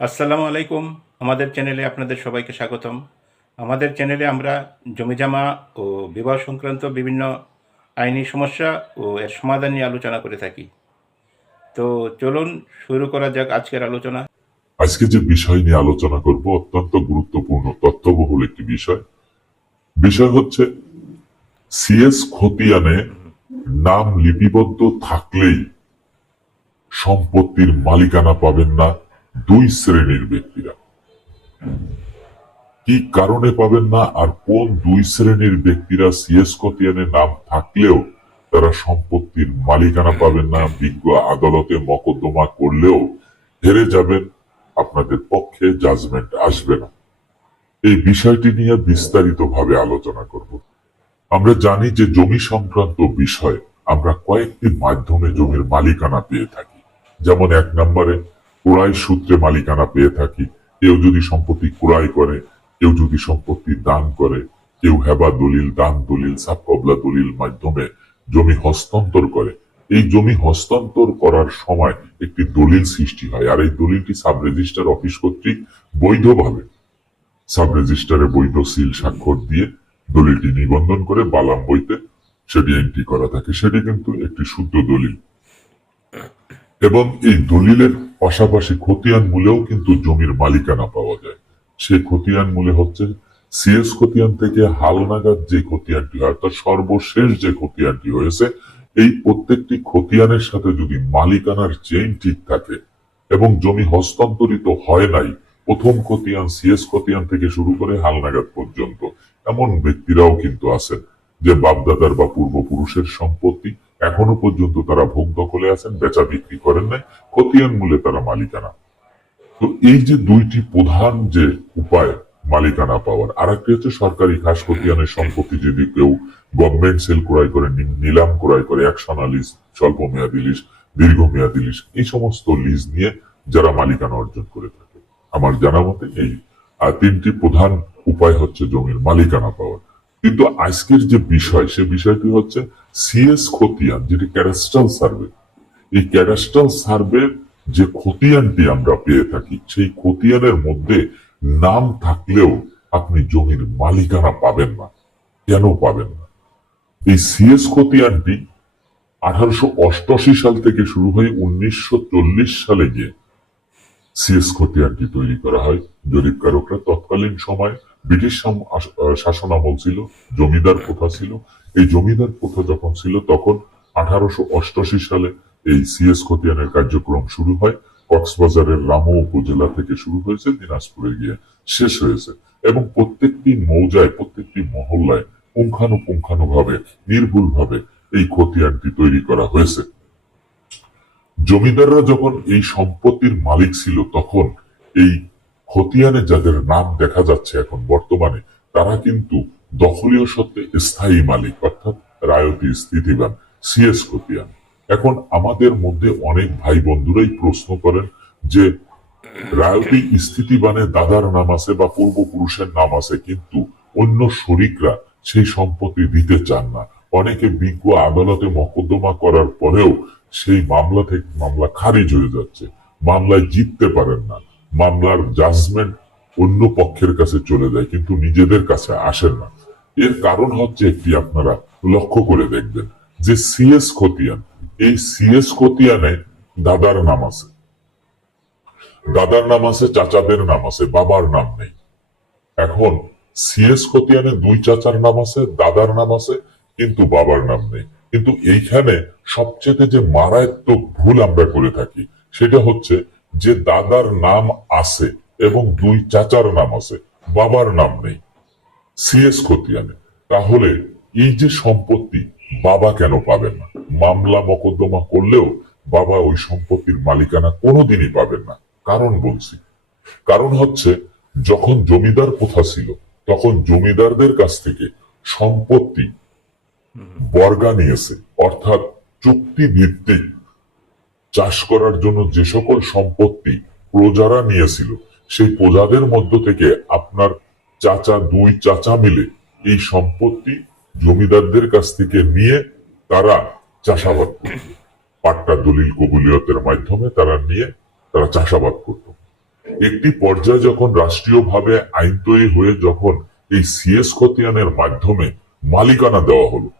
আসসালামু আলাইকুম। আমাদের চ্যানেলে আপনাদের সবাইকে স্বাগতম। আমাদের চ্যানেলে আমরা জমিজমা ও বিবাহ সংক্রান্ত বিভিন্ন আইনি সমস্যা ও এর সমাধান নিয়ে আলোচনা করে থাকি। তো চলুন শুরু করা যাক আজকের আলোচনা। আজকে যে বিষয় নিয়ে আলোচনা করব অত্যন্ত গুরুত্বপূর্ণ তথ্যবহুল একটি বিষয়। বিষয় হচ্ছে সিএস খতিয়ানে নাম লিপিবদ্ধ থাকলেই সম্পত্তির মালিকানা পাবেন না। দুই শ্রেণির ব্যক্তিরা। কি কারণে পাবেন না আর কোন দুই শ্রেণির ব্যক্তিরা সিএস খতিয়ানে নাম থাকলেও তারা সম্পত্তির মালিকানা পাবেন না, বিজ্ঞ আদালতে মকদ্দমা করলেও হেরে যাবেন, আপনাদের পক্ষে জাজমেন্ট আসবে না। এই বিষয়টি নিয়ে বিস্তারিতভাবে আলোচনা করব। আমরা জানি যে জমি সংক্রান্ত বিষয় আমরা কয়েকটি মাধ্যমে জমির মালিকানা পেয়ে থাকি। যেমন এক নম্বরে ক্রয় সূত্রে মালিকানা পেয়ে থাকি। কেউ যদি সম্পত্তি ক্রয় করে, কেউ যদি সম্পত্তি দান করে, কেউ হেবা দলিল, দান দলিল সাবকবলা দলিল মাধ্যমে জমি হস্তান্তর করে। এই জমি হস্তান্তর করার সময় একটি দলিল সৃষ্টি হয়, আর এই দলিলটি সাব রেজিস্টার অফিস কর্তৃক বৈধভাবে। সাব রেজিস্টারে বৈধ সিল স্বাক্ষর দিয়ে দলিলটি নিবন্ধন করে বালাম বইতে সেটি এন্ট্রি করা থাকে। সেটি কিন্তু একটি শুদ্ধ দলিল। এবং এই দলিলের পাশাপাশি খতিয়ান মূলেও কিন্তু জমির মালিকানা পাওয়া যায়। সেই খতিয়ান মূলে হচ্ছে সিএস খতিয়ান থেকে হালনাগাদ যে খতিয়ানটি হয় অর্থাৎ সর্বশেষ যে খতিয়ানটি হয়েছে এই প্রত্যেকটি খতিয়ানের সাথে যদি মালিকানার চেইন ঠিক থাকে এবং জমি হস্তান্তরিত হয় নাই, প্রথম খতিয়ান সিএস খতিয়ান থেকে শুরু করে হালনাগাদ পর্যন্ত, এমন ব্যক্তিরাও কিন্তু আছেন যে বাপদাদার বা পূর্বপুরুষের সম্পত্তি এখনও পর্যন্ত তারা ভোগ দখলে আছেন, বেচা বিক্রি করেন নাই, খতিয়ান মূলে তারা মালিকানা। তো এই যে দুইটি প্রধান যে উপায় মালিকানা পাওয়ার আর একটি হচ্ছে সরকারি খাস খতিয়ানের সম্পত্তি যদি কেউ গভর্নমেন্ট সেল ক্রয় করে নিলাম ক্রয় করে একশনা লিজ স্বল্প মেয়াদি মেয়াদী লিজ দীর্ঘমেয়াদী লিজ এই সমস্ত লিজ নিয়ে যারা মালিকানা অর্জন করে থাকে। আমার জানা মতে এই তিনটি প্রধান উপায় হচ্ছে জমির মালিকানা পাওয়ার। কিন্তু আজকের যে বিষয়, সে বিষয়টি হচ্ছে সিএস খতিয়ান, যেটি ক্যাডাস্ট্রাল সার্ভে এই ক্যাডাস্ট্রাল সার্ভে যে খতিয়ানটি আমরা পেয়ে থাকি, সেই খতিয়ানের মধ্যে নাম থাকলেও আপনি জমির মালিকানা পাবেন না। কেন পাবেন না? এই সিএস খতিয়ানটি আঠারোশো অষ্টআশি সাল থেকে শুরু হয়ে উনিশশো চল্লিশ সালে গিয়ে সিএস খতিয়ানটি তৈরি করা হয়। জরিপকারকরা তৎকালীন সময় ব্রিটিশ শাসন আমল ছিল, জমিদার প্রথা ছিল। এই জমিদার প্রথা যখন ছিল, তখন আঠারোশো অষ্টআশি সালে এই সিএস খতিয়ানের কার্যক্রম শুরু হয়। কক্সবাজারের রামো উপজেলা থেকে শুরু হয়েছে, দিনাজপুরে গিয়ে শেষ হয়েছে। এবং প্রত্যেকটি মৌজায়, প্রত্যেকটি মহল্লায় পুঙ্খানুপুঙ্খানুভাবে, নির্ভুলভাবে এই খতিয়ানটি তৈরি করা হয়েছে। জমিদাররা যখন এই সম্পত্তির মালিক ছিল, তখন এই খতিয়ানে যাদের নাম দেখা যাচ্ছে এখন বর্তমানে, তারা কিন্তু দখলীয় সত্ত্বে স্থায়ী মালিক, অর্থাৎ রায়তি স্থিতিবান, সিএস খতিয়ান। এখন আমাদের মধ্যে অনেক ভাই বন্ধুরাই প্রশ্ন করেন যে, রায়তি স্থিতিবানে দাদার নাম আছে বা পূর্বপুরুষের নাম আছে, কিন্তু অন্য শরিকরা সেই সম্পত্তি দিতে চান না। অনেকে বিজ্ঞ আদালতে মকদ্দমা করার পরেও সেই মামলা থেকে, মামলা খারিজ হয়ে যাচ্ছে। মামলায় জিততে পারেন না। মামলার জাজমেন্ট অন্য পক্ষের কাছে চলে যায়, কিন্তু নিজেদের কাছে আসেন না। এর কারণ হচ্ছে একটি আপনারা লক্ষ্য করে দেখবেন যে সিএস খতিয়ান, এই সিএস খতিয়ানে দাদার নাম আছে। দাদার নাম আছে, চাচাদের নাম আছে, বাবার নাম নেই। এখন সিএস খতিয়ানে দুই চাচার নাম আছে, দাদার নাম আছে, কিন্তু বাবার নাম নেই। কিন্তু এইখানে সবচেয়ে যে মারাত্মক ভুল আমরা করে থাকি, সেটা হচ্ছে যে দাদার নাম আছে এবং দুই চাচার নাম আছে, বাবার নাম নেই। সিএস খতিয়ানে। তাহলে এই যে সম্পত্তি বাবা কেন পাবেন না? মামলা মকদ্দমা করলেও বাবা ওই সম্পত্তির মালিকানা কোনোদিনই পাবেন না। কারণ বলছি। কারণ হচ্ছে, যখন জমিদার প্রথা ছিল, তখন জমিদারদের কাছ থেকে সম্পত্তি বর্গা নিয়েছে, অর্থাৎ চুক্তি ভিত্তিক চাষ করার জন্য যে সকল সম্পত্তি প্রজারা নিয়েছিল, সেই প্রজাদের মধ্য থেকে আপনার চাচা, দুই চাচা মিলে এই সম্পত্তি জমিদারদের কাছ থেকে নিয়ে তারা চাষাবাদ করত। পাট্টা দলিল কবুলিয়তের মাধ্যমে তারা নিয়ে তারা চাষাবাদ করত। একটি পর্যায়ে যখন রাষ্ট্রীয়ভাবে আইন তৈরি হয়ে যখন এই সিএস খতিয়ানের মাধ্যমে মালিকানা দেওয়া হলো,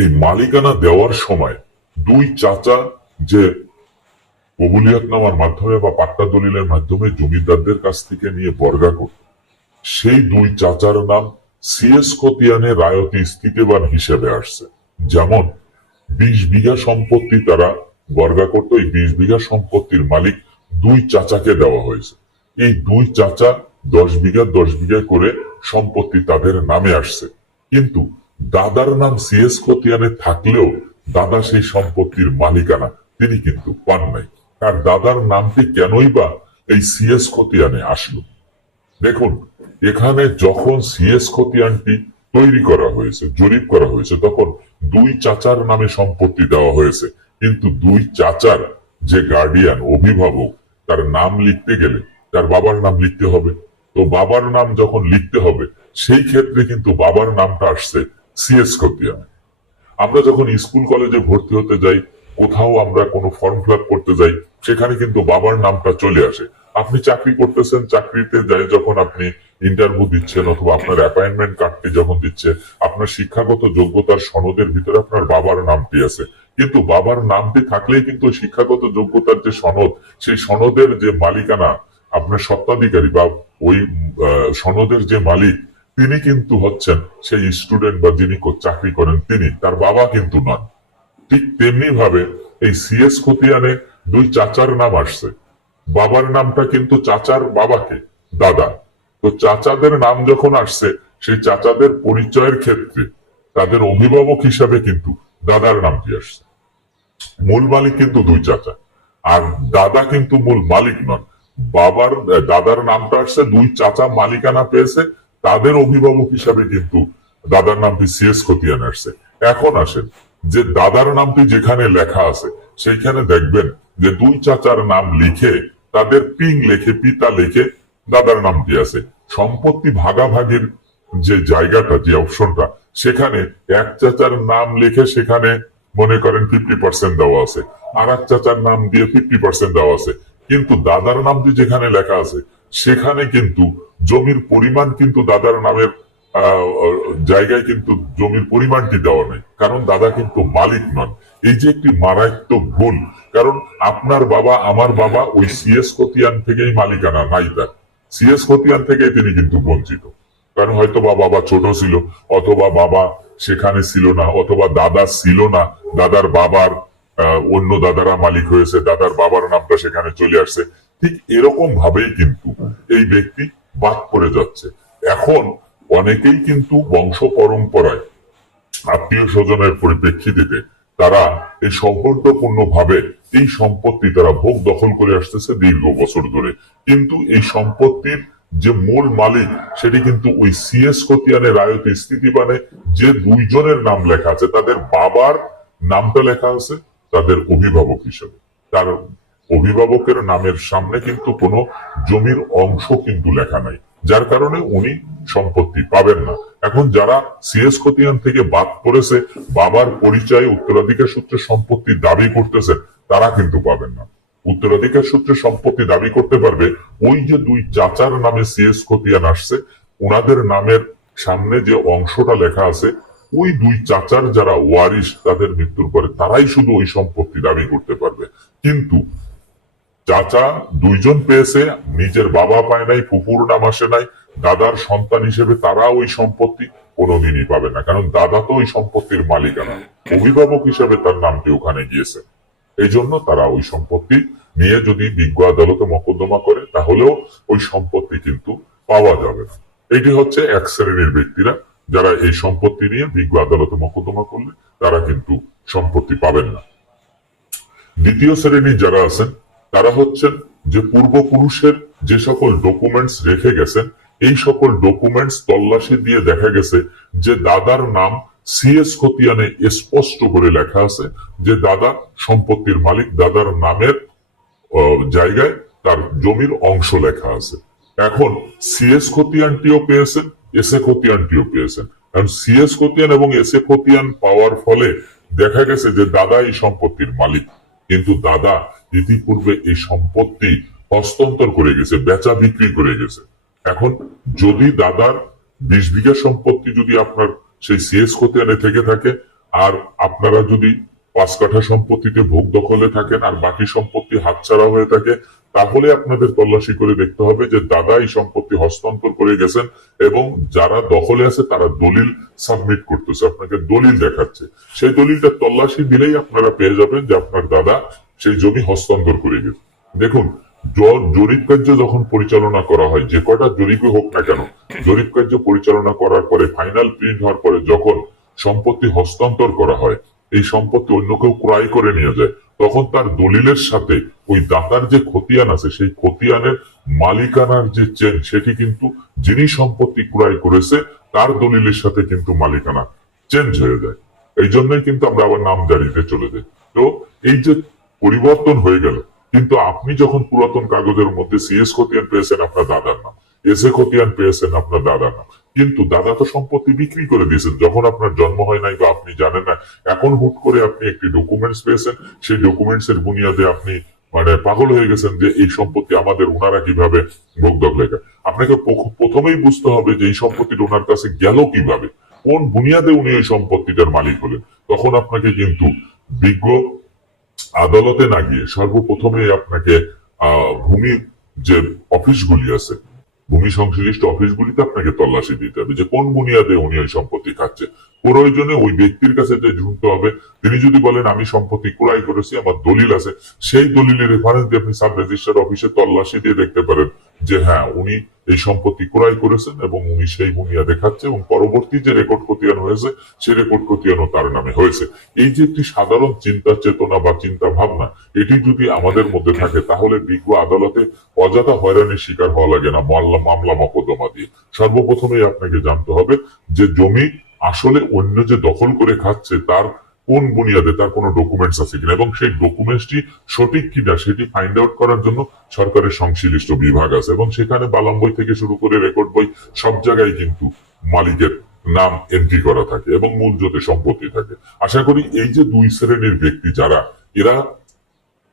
এই মালিকানা দেওয়ার সময় দুই চাচা যে কবুলিয়তনামার মাধ্যমে বা পাট্টা দলিলের মাধ্যমে জমিদারদের কাছ থেকে নিয়ে বর্গা করত। সেই দুই চাচার নাম সিএস খতিয়ানে রায়তি স্থিতিবান হিসেবে আসছে। যেমন, বিশ বিঘা সম্পত্তি তারা বর্গা করত, এই বিশ বিঘা সম্পত্তির মালিক দুই চাচাকে দেওয়া হয়েছে। এই দুই চাচা দশ বিঘা দশ বিঘা করে সম্পত্তি তাদের নামে আসছে। কিন্তু দাদার নাম সিএস খতিয়ানে থাকলেও দাদা সেই সম্পত্তির মালিকানা তিনি কিন্তু পান নাই। আর দাদার নামটি কেনই বা এই সিএস খতিয়ানে আসলো? দেখুন, এখানে যখন সিএস খতিয়ানটি তৈরি করা হয়েছে, জরিপ করা হয়েছে, তখন দুই চাচার নামে সম্পত্তি দেওয়া হয়েছে। কিন্তু দুই চাচার যে গার্ডিয়ান অভিভাবক, তার নাম লিখতে গেলে তার বাবার নাম লিখতে হবে। তো বাবার নাম যখন লিখতে হবে, সেই ক্ষেত্রে কিন্তু বাবার নামটা আসছে সিএস খতিয়ানে। আমরা যখন স্কুল কলেজে ভর্তি হতে যাই, কোথাও আমরা কোনো ফর্ম ফিল করতে যাই, সেখানে কিন্তু বাবার নামটা চলে আসে। আপনি চাকরি করতেছেন, চাকরিতে যাই যখন আপনি ইন্টারভিউ দিচ্ছেন অথবা আপনার অ্যাপয়েন্টমেন্ট কার্ডটি যখন দিচ্ছে আপনার শিক্ষাগত যোগ্যতার সনদের ভিতরে আপনার বাবার নামটি আছে। কিন্তু বাবার নামটি থাকলেই কিন্তু শিক্ষাগত যোগ্যতার যে সনদ, সেই সনদের যে মালিকানা আপনার সত্ত্বাধিকারী বা ওই সনদের যে মালিক তিনি কিন্তু হচ্ছেন সেই স্টুডেন্ট বা যিনি চাকরি করেন, তিনি, তার বাবা কিন্তু নন। ঠিক তেমনি ভাবে এই সিএস খতিয়ানে দুই চাচার নাম আসছে। বাবার নামটা কিন্তু চাচার বাবাকে, দাদা। তো চাচাদের নাম যখন আসছে, সেই চাচাদের পরিচয়ের ক্ষেত্রে তাদের অভিভাবক হিসাবে কিন্তু দাদার নামটি আসছে। মূল মালিক কিন্তু দুই চাচা। আর দাদা কিন্তু মূল মালিক নন। বাবার দাদার নামটা আসছে, দুই চাচা মালিকানা পেয়েছে তাদের অভিভাবক হিসাবে কিন্তু দাদার নামটি সিএস খতিয়ান আসছে। এখন আসেন, যে দাদার নামটি যেখানে লেখা আছে, সেইখানে দেখবেন যে দুই চাচার নাম লিখে, তাদের পিং লেখে, পিতা লেখে দাদার নামটি আছে। সম্পত্তি ভাগাভাগির যে জায়গাটা, যে অপশনটা, সেখানে এক চাচার নাম লিখে সেখানে মনে করেন ফিফটি পার্সেন্ট দেওয়া আছে। আর এক চাচার নাম দিয়ে ফিফটি পার্সেন্ট দেওয়া আছে। কিন্তু দাদার নামটি যেখানে লেখা আছে, সেখানে কিন্তু জমির পরিমাণ কিন্তু দাদার নামের জায়গায় কিন্তু জমির পরিমাণটি দেওয়া নেই। কারণ দাদা কিন্তু মালিক নন। এই যে একটি মারাত্মক ভুল। কারণ আপনার বাবা, আমার বাবা ওই সিএস খতিয়ান থেকেই মালিকানা নাই তার। সিএস খতিয়ান থেকে তিনি কিন্তু বঞ্চিত। কারণ হয়তো বা বাবা ছোট ছিল, অথবা বাবা সেখানে ছিল না, অথবা দাদা ছিল না, দাদার বাবার অন্য দাদারা মালিক হয়েছে, দাদার বাবার নামটা সেখানে চলে আসছে। ঠিক এরকম ভাবেই কিন্তু এই ব্যক্তি পড়ে যাচ্ছে। এখন অনেকেই কিন্তু বংশ পরম্পরায় আত্মীয় স্বজনের পরিপ্রেক্ষিতে তারা এই সৌহার্দ্যপূর্ণ ভাবে এই সম্পত্তি তারা ভোগ দখল করে আসতেছে দীর্ঘ বছর ধরে। কিন্তু এই সম্পত্তির যে মূল মালিক, সেটি কিন্তু ওই সিএস খতিয়ানের আয়তে স্থিতিবানে যে দুইজনের নাম লেখা আছে, তাদের বাবার নামটা লেখা আছে, তাদের অভিভাবক হিসেবে। তার অভিভাবকের নামের সামনে কিন্তু কোনো জমির অংশ কিন্তু লেখা নাই। যার কারণে উনি সম্পত্তি পাবেন না। এখন যারা সিএস খতিয়ান থেকে বাদ পড়েছে, বাবার পরিচয় উত্তরাধিকার সূত্রে সম্পত্তি দাবি করতেছে, তারা কিন্তু পাবেন না। উত্তরাধিকার সূত্রে সম্পত্তি দাবি করতে পারবে, ওই যে দুই চাচার নামে সিএস খতিয়ান আসছে ওনাদের নামের সামনে যে অংশটা লেখা আছে, ওই দুই চাচার যারা ওয়ারিশ তাদের মৃত্যুর পরে তারাই শুধু ওই সম্পত্তি দাবি করতে পারবে। কিন্তু চাচা দুইজন পেয়েছে, নিজের বাবা পায় নাই, ফুফুর নাম আসে নাই, দাদার সন্তান হিসেবে তারা ওই সম্পত্তি কোনোদিনই পাবে না। কারণ দাদা তো ওই সম্পত্তির মালিকানা অভিভাবক হিসেবে তার নামটি ওখানে গিয়েছে। এই জন্য তারা ওই সম্পত্তি নিয়ে যদি বিজ্ঞ আদালতে মকদ্দমা করে, তাহলেও ওই সম্পত্তি কিন্তু পাওয়া যাবে না। এটি হচ্ছে এক শ্রেণির ব্যক্তিরা, যারা এই সম্পত্তি নিয়ে বিজ্ঞ আদালতে মকদ্দমা করলে তারা কিন্তু সম্পত্তি পাবেন না। দ্বিতীয় শ্রেণির যারা আছেন তারা হচ্ছেন যে পূর্বপুরুষের যে সকল ডকুমেন্টস রেখে গেছেন, এই সকল ডকুমেন্টস তল্লাশি দিয়ে দেখা গেছে যে দাদার নাম সিএস খতিয়ানে স্পষ্ট করে লেখা আছে যে দাদা সম্পত্তির মালিক, দাদার নামের জায়গায় তার জমির অংশ লেখা আছে। এখন সিএস খতিয়ানটিও পেয়েছেন এসএ খতিয়ানটিও পেয়েছেন। কারণ সিএস খতিয়ান এবং এসএ খতিয়ান পাওয়ার ফলে দেখা গেছে যে দাদা এই সম্পত্তির মালিক, কিন্তু দাদা ইতিপূর্বে এই সম্পত্তি হস্তান্তর করে গেছে, বেচা বিক্রি করে গেছে। এখন যদি দাদার বিশ বিঘা সম্পত্তি যদি আপনার সেই সিএস খতিয়ানে থেকে থাকে, আর আপনারা যদি পাঁচ কাঠা সম্পত্তিতে ভোগ দখলে থাকেন, আর বাকি সম্পত্তি হাতছাড়া হয়ে থাকে তাহলে আপনাদের তল্লাশি করে দেখতে হবে যে দাদা এই সম্পত্তি হস্তান্তর করে গেছেন এবং যারা দখলে আছে তারা দলিল সাবমিট করতেছে। আপনাকে দলিল দেখাচ্ছে। সেই দলিলটা তল্লাশি দিলেই আপনারা পেয়ে যাবেন যে আপনার দাদা সেই জমি হস্তান্তর করে গেছে। দেখুন জরিপ কার্য যখন পরিচালনা করা হয়, যে কটা জরিপই হোক না কেন, জরিপ কার্য পরিচালনা করার পরে ফাইনাল প্রিন্ট হওয়ার পরে যখন সম্পত্তি হস্তান্তর করা হয় এই সম্পত্তি অন্য কেউ ক্রয় করে নিয়ে যায়। তখন তার দলিলের সাথে ওই দাতার যে খতিয়ান আছে, সেই খতিয়ানের মালিকানার যে চেন সেটি কিন্তু যিনি সম্পত্তি ক্রয় করেছে, তার দলিলের সাথে কিন্তু মালিকানা চেঞ্জ হয়ে যায়। এই জন্যই কিন্তু আমরা আবার নাম জারিতে চলে যাই। তো এই যে পরিবর্তন হয়ে গেল, কিন্তু আপনি যখন পুরাতন কাগজের মধ্যে সিএস খতিয়ান পেয়েছেন আপনার দাদার নাম এসে খতিয়ান পেয়েছেন আপনার দাদার নাম কিন্তু দাদা তো সম্পত্তি বিক্রি করে দিয়েছেন। যখন আপনার জন্ম হয় নাই বা আপনি জানেন না, এখন হুট করে আপনি একটি ডকুমেন্টস পেয়েছেন। সেই ডকুমেন্টস এর বুনিয়াদে আপনি মানে পাগল হয়ে গেছেন যে এই সম্পত্তি আমাদের, ওনারা কীভাবে ভোগ দখলে আপনাকে প্রথমেই বুঝতে হবে যে এই সম্পত্তিটা ওনার কাছে গেল কীভাবে। কোন বুনিয়াদে উনি এই সম্পত্তিটার মালিক হলেন। তখন আপনাকে কিন্তু বিজ্ঞ আদালতে না গিয়ে সর্বপ্রথমে আপনাকে ভূমি যে অফিসগুলি আছে ভূমি সংশ্লিষ্ট অফিসগুলিতে আপনাকে তল্লাশি দিতে হবে যে কোন বুনিয়াদে উনি ওই সম্পত্তি খাচ্ছে। প্রয়োজনে ওই ব্যক্তির কাছে যে ঝুঁকতে হবে, তিনি যদি বলেন, আমি সম্পত্তি ক্রয় করেছি, আমার দলিল আছে। সেই দলিলের রেফারেন্স দিয়ে আপনি সাব রেজিস্ট্রার অফিসে তল্লাশি দিয়ে দেখতে পারেন যে হ্যাঁ উনি এই সম্পত্তি ক্রয় করেছেন এবং উনি সেই বুনিয়াদে খাচ্ছে এবং পরবর্তী যে রেকর্ড খতিয়ান হয়েছে, সেই রেকর্ড খতিয়ানও তার নামে হয়েছে। এই যে একটি সাধারণ চিন্তা চেতনা বা চিন্তা ভাবনা, এটি যদি আমাদের মধ্যে থাকে, তাহলে বিজ্ঞ আদালতে অযথা হয়রানির শিকার হওয়া লাগে না, মামলা মামলা মকদ্দমা দিয়ে। সর্বপ্রথমেই আপনাকে জানতে হবে যে জমি আসলে অন্য যে দখল করে খাচ্ছে, তার কোন বুনিয়াদে তার কোনো ডকুমেন্টস আছে কিনা এবং সেই ডকুমেন্টসটি সঠিক কিনা সেটি ফাইন্ড আউট করার জন্য সরকারের সংশ্লিষ্ট বিভাগ আছে এবং সেখানে বালাম বই থেকে শুরু করে রেকর্ড বই সব জায়গায় কিন্তু মালিকের নাম এন্ট্রি করা থাকে এবং মূল জোতে সম্পত্তি থাকে। আশা করি এই যে দুই শ্রেণির ব্যক্তি যারা, এরা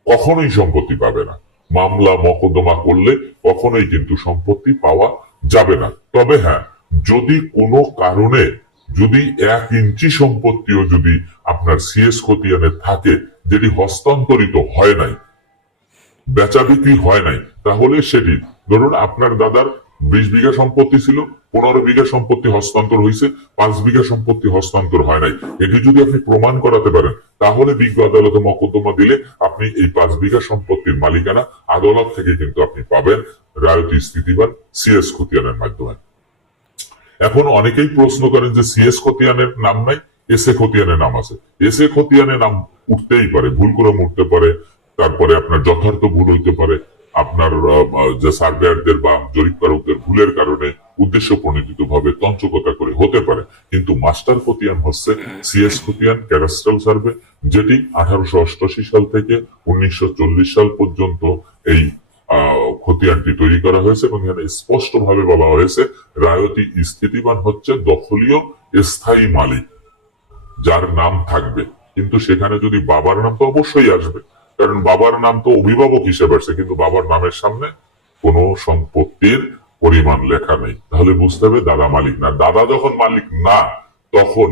কখনোই সম্পত্তি পাবে না। মামলা, মকদ্দমা করলে কখনোই কিন্তু সম্পত্তি পাওয়া যাবে না। তবে হ্যাঁ যদি কোনো কারণে যদি এক ইঞ্চি সম্পত্তিও যদি আপনার সিএস খতিয়ানে থাকে, যেটি হস্তান্তরিত হয় নাই, বেচা বিক্রি হয় নাই, তাহলে সেটি, ধরুন আপনার দাদার বিশ বিঘা সম্পত্তি ছিল, পনেরো বিঘা সম্পত্তি হস্তান্তর হয়েছে পাঁচ বিঘা সম্পত্তি হস্তান্তর হয় নাই। এটি যদি আপনি প্রমাণ করাতে পারেন, তাহলে বিজ্ঞ আদালতে মকদ্দমা দিলে আপনি এই পাঁচ বিঘা সম্পত্তির মালিকানা আদালত থেকে কিন্তু আপনি পাবেন রায়তি স্থিতিবান সিএস খতিয়ানের মাধ্যমে। এখন অনেকেই প্রশ্ন করেন যে সিএস খতিয়ানের নাম নাই এসএ খতিয়ানের নাম আছে। এসএ খতিয়ানের নাম উঠতেই পারে, ভুল করে উঠতে পারে, তারপরে আপনার যথার্থ ভুল হইতে পারে। আপনার যে সার্ভেয়ারদের বা জরিপকারকদের ভুলের কারণে উদ্দেশ্য প্রণোদিত ভাবে তঞ্চকতা করে হতে পারে। কিন্তু মাস্টার খতিয়ান হচ্ছে সিএস খতিয়ান, ক্যাডাস্ট্রাল সার্ভে, যেটি আঠারোশো অষ্টআশি সাল থেকে উনিশশো চল্লিশ সাল পর্যন্ত এই খতিয়ানটি তৈরি করা হয়েছে এবং এখানে স্পষ্ট ভাবে বলা হয়েছে, রায়তি স্থিতিবান হচ্ছে দখলীয় স্থায়ী মালিক, যার নাম থাকবে। কিন্তু সেখানে যদি বাবার নাম তো অবশ্যই আসবে, কারণ বাবার নাম তো অভিভাবক হিসেবে আসছে, কিন্তু বাবার নামের সামনে কোনো সম্পত্তির পরিমাণ লেখা নেই। তাহলে বুঝতে হবে দাদা মালিক না। দাদা যখন মালিক না, তখন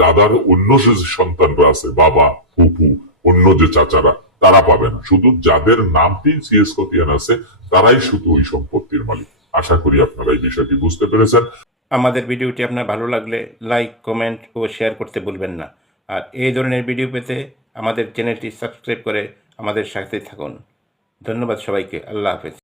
দাদার অন্য যে সন্তানরা আছে, বাবা ফুপু অন্য যে চাচারা তারা পাবেন। শুধু যাদের নামটি সিএস খতিয়ান আছে, তারাই শুধু ওই সম্পত্তির মালিক। আশা করি আপনারা এই বিষয়টি বুঝতে পেরেছেন। আমাদের ভিডিওটি আপনার ভালো লাগলে লাইক, কমেন্ট ও শেয়ার করতে ভুলবেন না। আর এই ধরনের ভিডিও পেতে আমাদের চ্যানেলটি সাবস্ক্রাইব করে আমাদের সাথে থাকুন। ধন্যবাদ সবাইকে। আল্লাহ হাফেজ।